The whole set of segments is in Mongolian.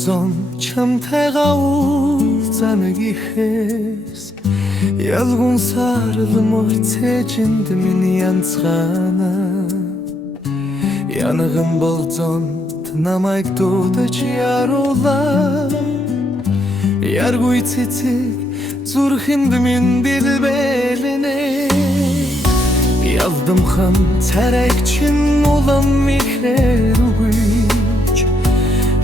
болзон чамтайгаа уулзана гэхээс ялгун сарлмор цэжинд миний янзгаана янаган болзон намайг дуудаж яруулаа яргүй цэцэг зүрхэнд минь дэлбэлэнэ ялдам хам царайг чин улам ихэрүүж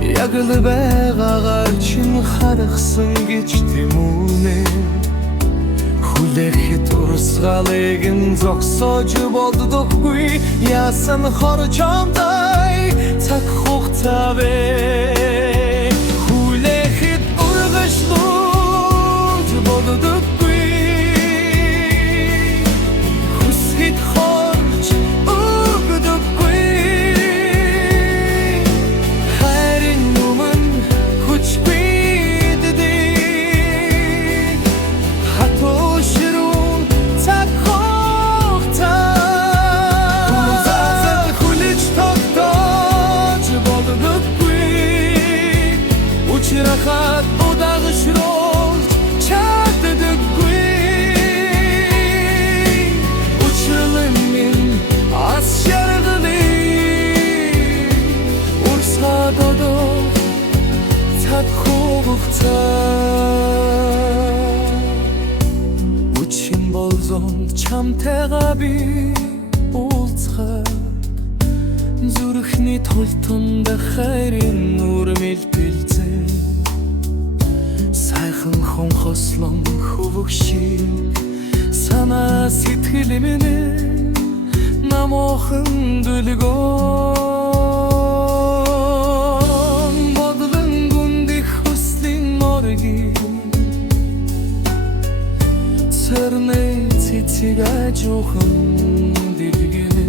ягл байгаагаар чин харахсан гэж тэмүнэ хүлээхэд урсгалыг нь зогсоож болдоггүй яасан хор чамтай цаг хугацаа вэ хүлээхэд ургашлуулж болдоггүй хүсэхэд хорч өгдөггүй хайрын өмнө хүчгүй дэдээ хатуу ширүүн цаг хугацаа улзаасад хүлээж тогтоож болдоггүй учрахад удаагшруулж чаддаггүй учрлын минь аз жаргалыг урсгаад одоо цаг хугацаа үчин болзон чамтайгаа би уулзахад зүрхний толтонд хайрын нур мэлбэлзээ сайхан хонхослон хөвөг шиг санаа сэтгэл минь намохон дүлгөө бодлон гүндих хүслийн норгийн сэрнэй цэцэг ажуухан дэлгэнэ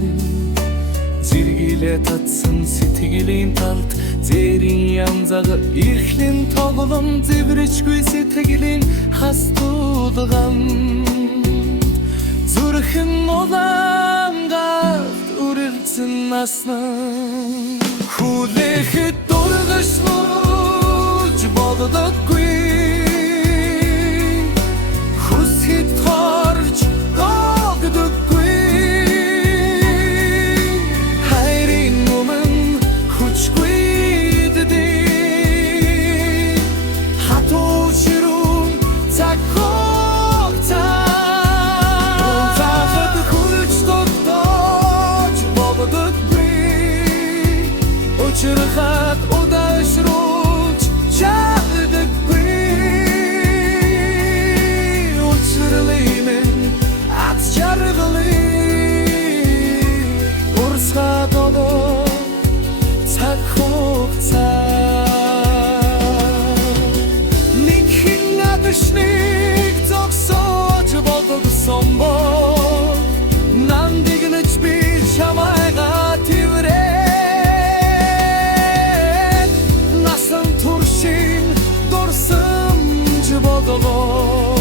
зэргилэ татсан сэтгэлийн талд зэрийн янзаг эрхлэн тоглом зэврэжгүй сэтгэлийн хастуулган зүрхэн улаангад үрэлцэн насна хүлээхэд ургашлуулж болдоггүй хүсэхэд хорч өгдөггүй хайрын өмнө хүчгүй дэдээ хатуу ширүүн цаг хугацаа улзаасад хүлээж тогтоож болдоггүй учрахад удаагшруулж чаддаггүй учрлын минь аз жаргалыг урсгаад одоо цаг хугацаа нэг хэн надшныг зогсоож болдогсон бол нандигнэж би чамайгаа тэрвэрээд насан туршийн дурсамж болдогоо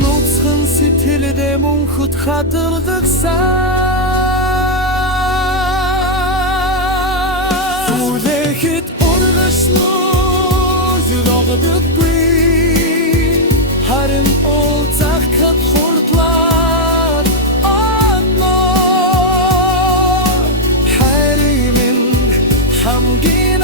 нууцхан сэтгэлдээ мөнхөд хадгалдагсан хүлээхэд ургашлуулж болдоггүй харин уулзахад хурдлаад оноо хайрын минь хамгийн